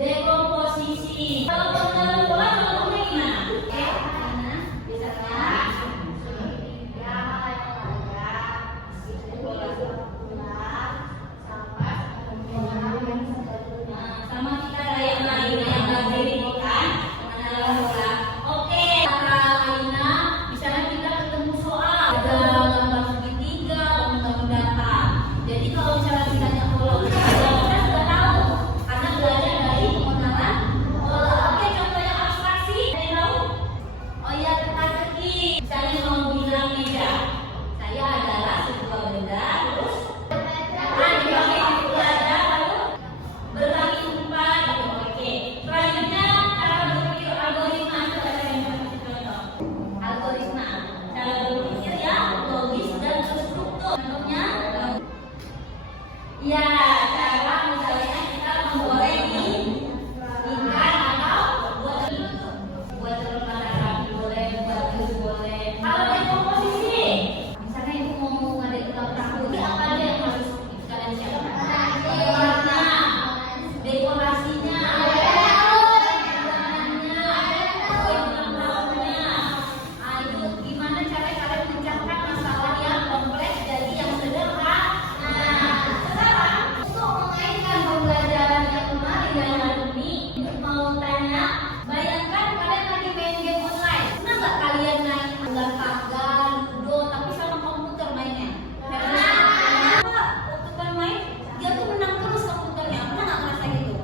dekomposisi. Kalau dalam pola contohnya gimana? Bisa kan? Sama kita kayak lainnya yang lagi kan mengenal pola. Oke, kata Aina, misalnya kita ketemu soal ada gambar segitiga, lambang datar. Jadi kalau misalnya ditanya pola, kita sudah tahu karena belajar dari pengenalan pola. Oke, contoh yang abstraksi, ada yang tahu? Oh ya, teka-teki. Misalnya mau bilang meja, saya adalah sebuah benda, terus berbagi empat gitu. Oke. Selanjutnya cara berpikir algoritma itu ada yang contoh. Algoritma cara berpikir yang logis dan terstruktur. Contohnya, ya cara misalnya kita menggoreng ikan atau buat telur mata sapi boleh, buat jus boleh. Kalau dekomposisi, misalnya ibu mau ngadain ulang tahun, ini apa aja yang harus kalian siapkan? Warna, dekorasinya, undangannya, kue ulang tahunnya. Itu gimana cara kalian mencapkan masalah yang kompleks jadi yang sederhana. Sekarang untuk mengaitkan pembelajaran yang kemarin dan hari ini, mau tanya, bayangkan kalian lagi main game online. Pernah nggak kalian main pagar, ludo, tapi sama komputer mainnya? Kenapa? Waktu kalian main, dia tuh menang terus komputernya. Pernah nggak ngerasa gitu?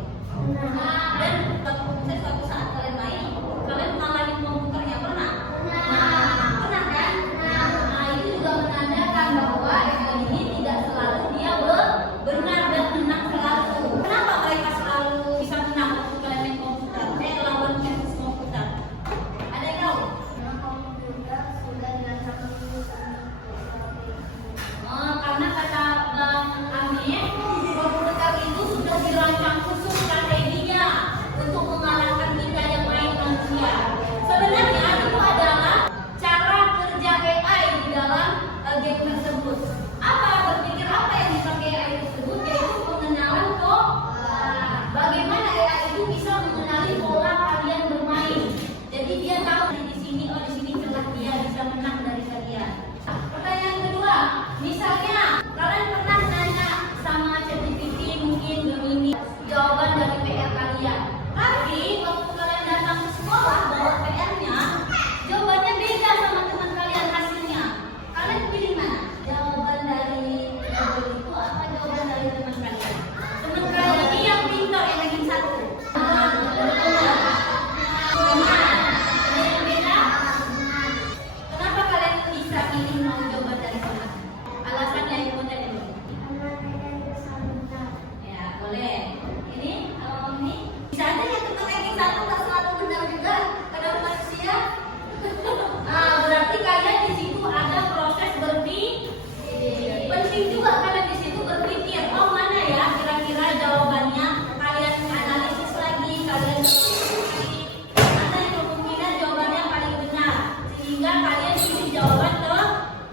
Dan suatu saat kalian main, kalian ngalahin komputernya. Pernah? Pernah kan? Nah, itu juga menandakan bahwa ini tidak selalu dia benar dan menang selalu. Kenapa mereka selalu bisa menang waktu kalian main komputer? Lawan versus komputer. Ada yang tahu? Oh, karena kata Bang Amir, komputer itu sudah dirancang khusus strateginya untuk mengalahkan kita yang main manusia. Sebenarnya itu adalah cara kerja AI di dalam game tersebut. Apa berpikir apa yang dipakai AI tersebut, yaitu pengenalan bagaimana AI itu bisa mengenali pola kalian bermain. Jadi dia tahu di sini, oh di sini celah dia bisa menang dari kalian. Pertanyaan kedua, misalnya kalian pernah nanya sama ChatGPT mungkin Gemini jawaban dari PR kalian. Tapi waktu kalian datang ke sekolah bawa PR-nya, jawabannya beda sama teman kalian hasilnya. Kalian pilih mana? Jawaban dari Google itu apa jawaban dari teman kalian? Teman kalian ini yang pintar yang ranking 1. Kenapa kalian bisa pilih mau jawaban dari teman? Alasannya ibu tadi dulu. Ya boleh. Ini kalau ini bisa aja ya teman ranking 1 nggak selalu benar juga. Kadang manusia. Nah berarti kalian di situ ada proses berpikir. Penting juga kalian di situ berpikir. Oh mana ya kira-kira jawabannya? Kalian analisis lagi, kalian berpikir. Mana yang kemungkinan jawabannya paling benar sehingga kalian pilih jawaban ke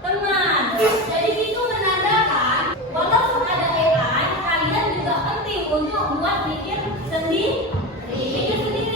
teman. Jadi itu menandakan walaupun ada AI, kalian juga penting untuk buat mikir sendiri. Mikir sendiri.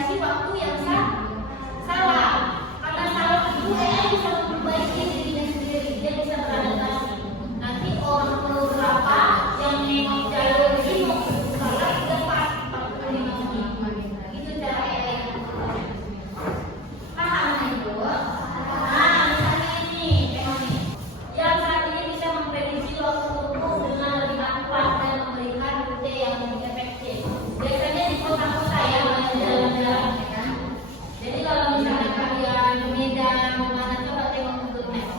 memvariasi waktu yang salah. Karena salah itu dia bisa memperbaiki dirinya sendiri, dia bisa beradaptasi. Nanti orang beberapa yang nengok jalur ini mau salah di depan 45 menit. Itu cara AI. Paham itu? Nah, misalnya ini, tengok nih. Yang saat ini bisa memprediksi waktu tempuh dengan lebih akurat dan memberikan rute yang lebih efektif. Biasanya di kota-kota ya, jalan-jalan, ya kan? Jadi kalau misalnya kalian ke Medan, kemana, coba tengok Google Maps.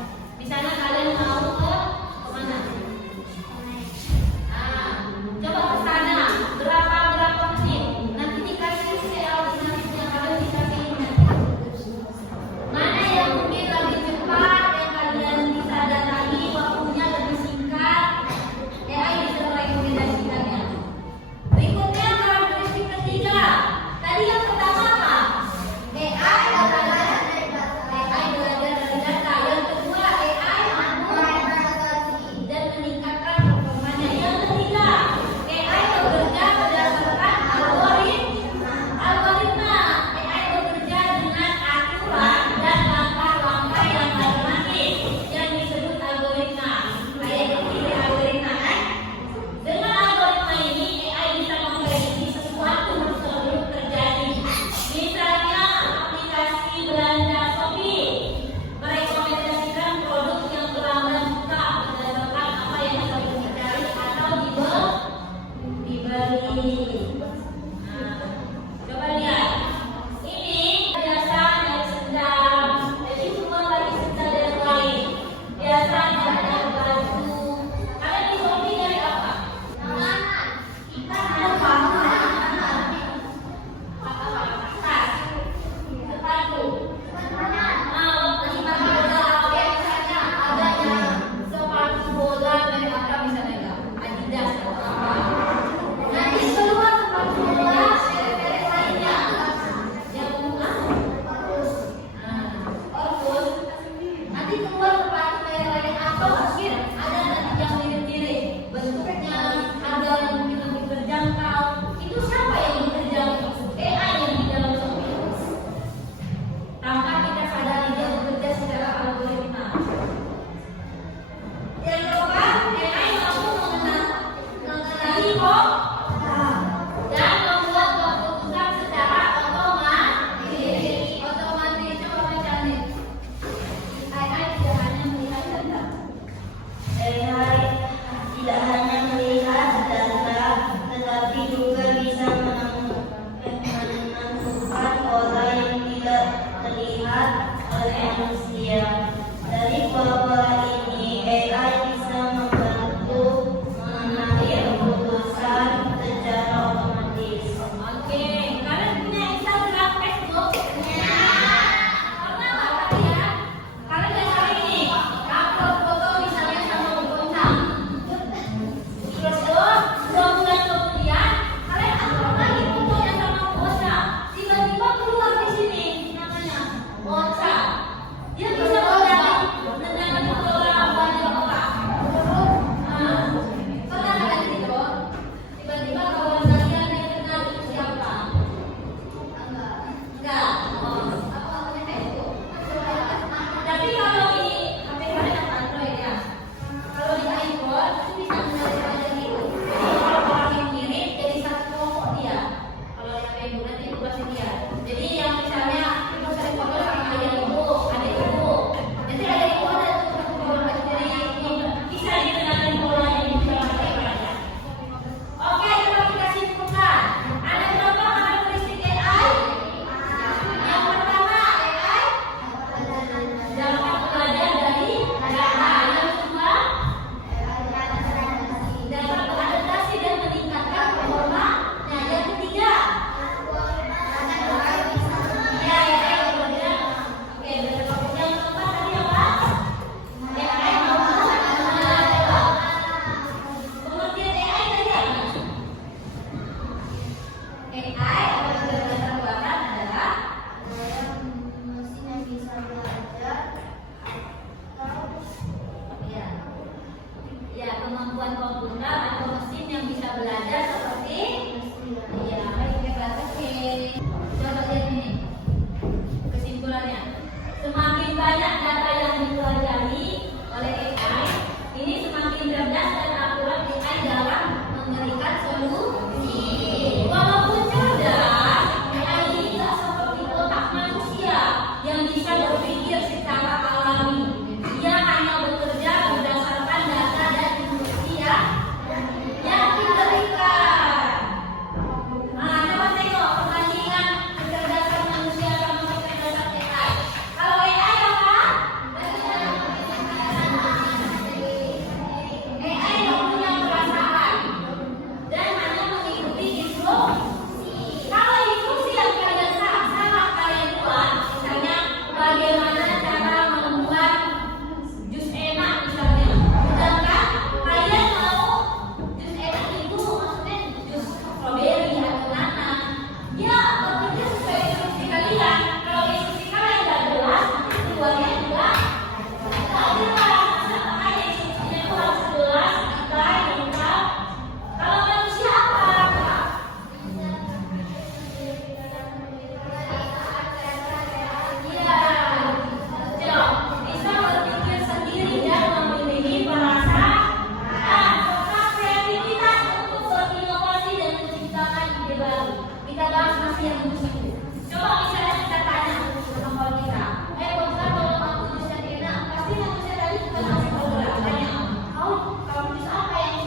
informasi yang lucu. Coba misalnya kita tanya sama kita, Bonsa kalau aku tulisan enak, pasti manusia tadi bukan langsung bola. Tanya, kalau tulis apa yang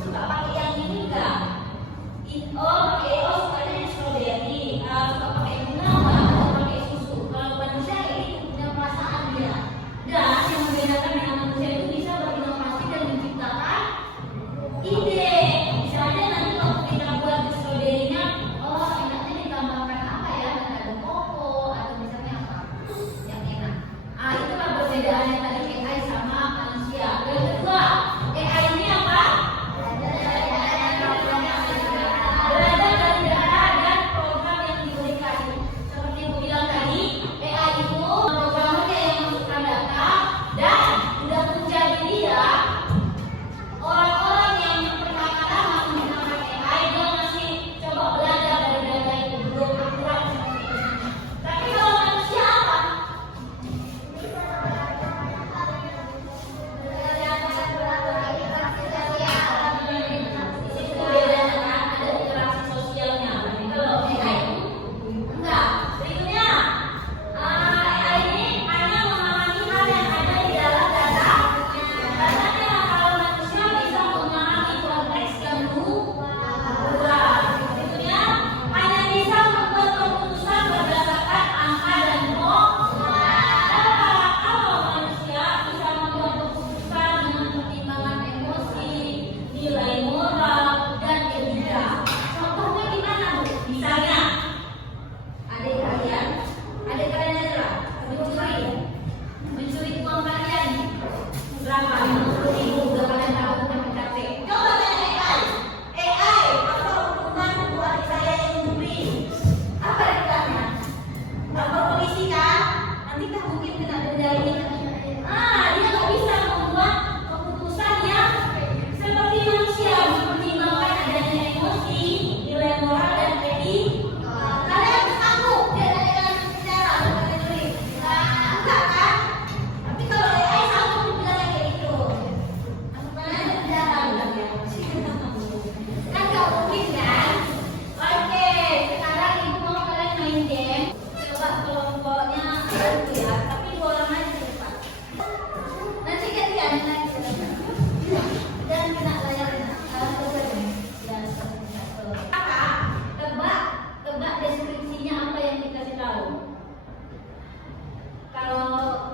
suka pakai yang ini enggak? Sukanya strawberry, suka pakai gula atau pakai susu. Kalau manusia ini punya perasaan dia. Dan yang membedakan dengan manusia itu bisa berinovasi dan menciptakan ide. Misalnya nanti waktu kita buat strawberry-nya, enaknya ditambahkan apa ya? Ada koko atau misalnya apa yang enak. Itulah perbedaannya tadi AI sama manusia. Yang kedua, AI ini apa? Belajar dari data dan program yang diberikan. Seperti yang aku bilang tadi, AI itu programnya yang masukkan data dan udah menjadi dia. Orang-orang yang pertama-tama menggunakan AI dia masih coba belajar dari data itu, belum akurat. Tapi kalau manusia apa? Itu bedanya kan, ada interaksi sosialnya. Tapi kalau AI itu enggak. Berikutnya, AI ini hanya memahami hal yang ada di dalam data. Katanya kalau manusia bisa memahami konteks yang luas. Berikutnya, hanya bisa membuat keputusan berdasarkan angka dan kalau manusia bisa membuat keputusan dengan pertimbangan emosi, nilai moral, dan etika. Contohnya gimana, Bu? Misalnya, adik kalian adalah mencuri uang kalian berapa? 50.000. Udah kalian tahu kan capek. Coba tanya AI, apa hukuman untuk adik saya yang mencuri? Apa rekannya? Lapor polisi kan? Nanti kan mungkin kena denda ini. Dia nggak bisa membuat keputusan yang seperti manusia, mempertimbangkan adanya emosi, nilai moral dan etika. Kalian sanggup dia dengan bicara dengan mencuri? Enggak kan? Tapi kalau AI sanggup dibilang kayak gitu. Mana bicara bilang ya? Kan nggak mungkin kan? Oke, sekarang ibu mau kalian main game. Coba kelompoknya satu ya, tapi 2 orang aja di depan. Nanti gantian lagi ke depan. Dan kena layarnya. Kakak, tebak deskripsinya apa yang dikasih tahu. Kalau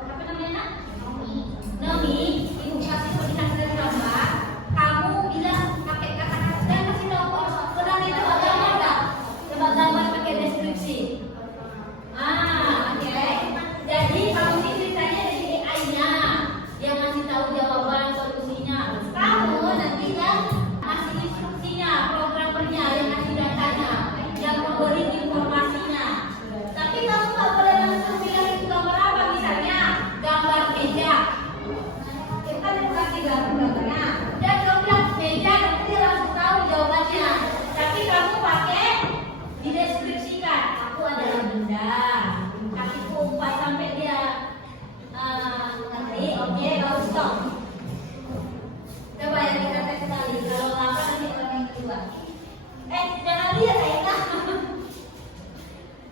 apa namanya? Nomi, ibu kasih koordinasi gambar. Kamu bilang pakai kata-kata dan kasih tahu orang itu ada enggak? Coba gambar pakai deskripsi. Oke. Jadi kamu ini ceritanya dari AI-nya yang ngasih tahu jawaban solusinya. Kamu nanti yang kasih instruksinya, programmernya yang kasih datanya, yang memberi informasinya. Tapi kamu nggak boleh langsung bilang itu gambar apa, misalnya gambar meja. Kita kasih gambarnya. Dan kamu bilang meja, nanti dia langsung tahu jawabannya. Tapi kamu pakai dideskripsikan. Aku adalah benda. Kakiku umpat sampai dia ngerti. Oke, kau stop. Coba yang kita tes sekali. Kalau lama nanti orang yang kedua. Jangan lihat Aina.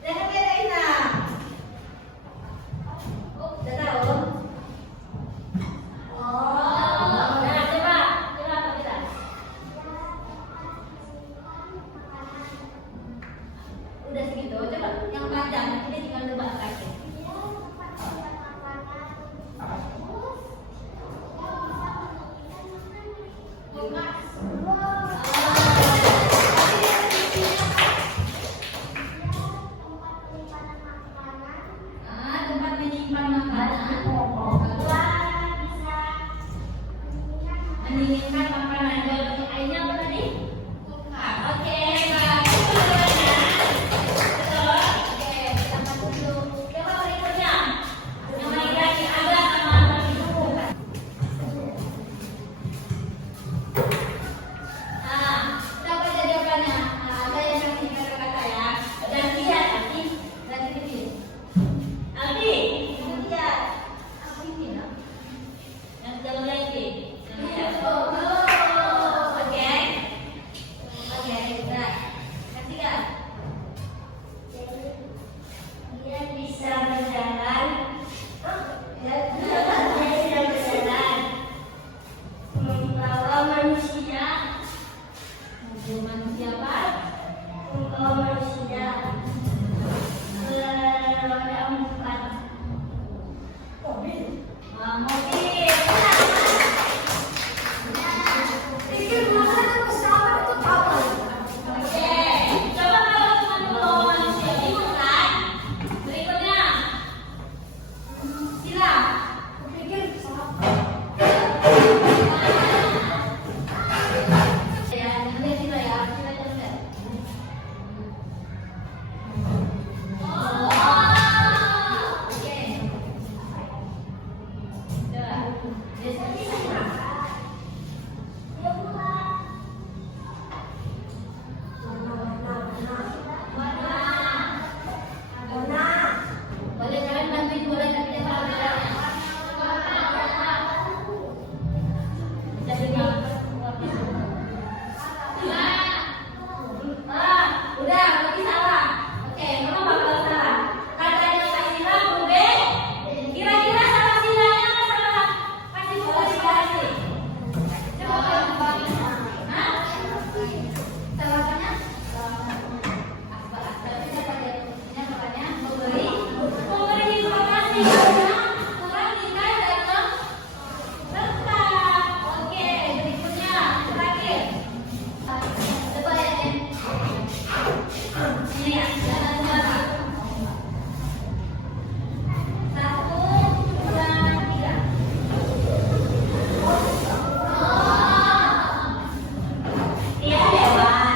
Jangan lihat Aina. Udah tahu? Nah, coba apa kita? Udah segitu, coba yang panjang nanti dia tinggal tebak lagi. Tempat menyimpan makanan. Mendinginkan makanan. Jawabannya AI-nya apa tadi? Oke, bagus jawabannya. Betul. Oke, kita Sekarang kita dalam tempat. Oke, berikutnya terakhir. Coba ya, Jen. Ini ya, jalan lagi. 1, 2, 3. Iya, lewat.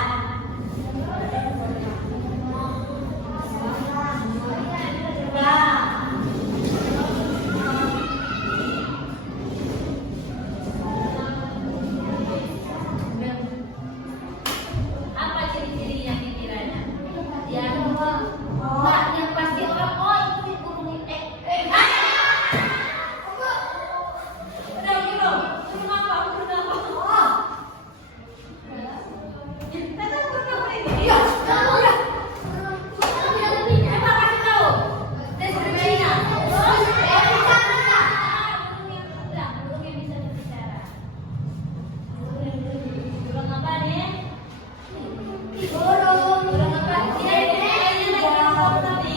Apa ciri-cirinya kiranya? Yang enggak, yang pasti orang itu burung udah gitu. Burung apa? Burung apa? Tata burung apa ini? Iya, udah. Coba kasih tahu. Deskripsinya. Burung yang muda, burung yang bisa berbicara. Burung apa nih? Burung apa? Ini lagi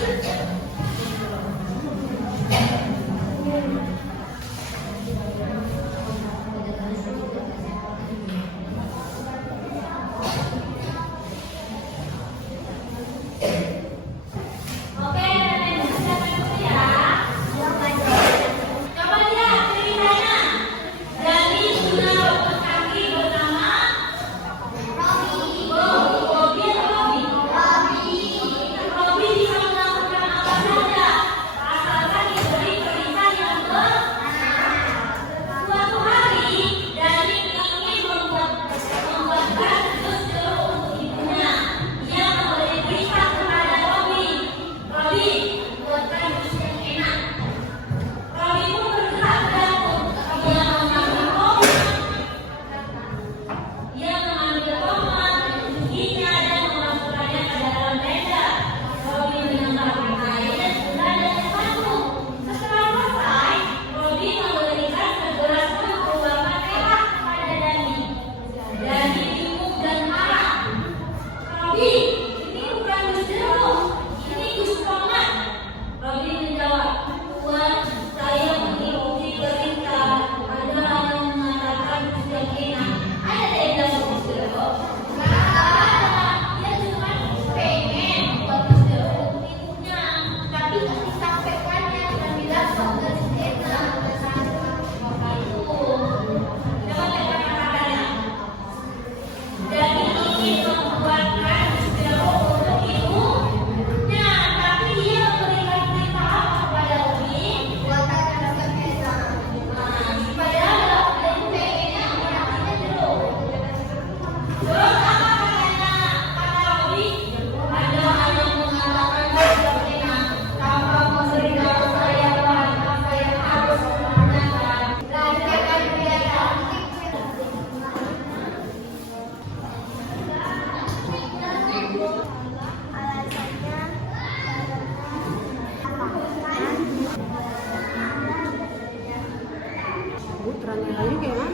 Oke, Ibu silakan dulu ya. Coba lihat ceritanya. Dari Luna robot kaki bernama Bobby atau Robi? Robi bisa melakukan apa saja asalkan diberi perintah yang benar. Suatu hari, Dani ingin membuatkan jus jeruk untuk ibunya. Ia memberi perintah kepada Robi. Robi, buatkan jus yang enak. Robi pun bergerak ke dapur. Ia mengambil tomat, giginya dan memasukkannya ke dalam blender. Robi menambahkan air, gula dan sepatu. Setelah selesai, Robi memberikan segelas jus berwarna merah kepada Dani. Dani bingung dan marah. Robi, ini bukan jus jeruk, ini jus tomat. Robi menjawab, Tuan, saya mengikuti perintah. Ada yang mengatakan jus yang enak. Ada yang bilang jus jeruk? Nggak ada. Dia cuma pengen buat jus jeruk untuk ibunya. Tapi nggak disampaikannya dan bilang kok nggak enak. Itu. Coba lihat kata-katanya. Dani ingin membuatkan jus jeruk untuk ibunya, tapi dia memberikan perintah apa kepada Robi? Padahal Dani pengennya anaknya jeruk. Terus apa katanya? Kata Robi, Anda hanya mengatakan jus yang enak tanpa memberitahu saya bahan apa yang harus menggunakan. Lanjutkan biasa. Putranya lagi gimana?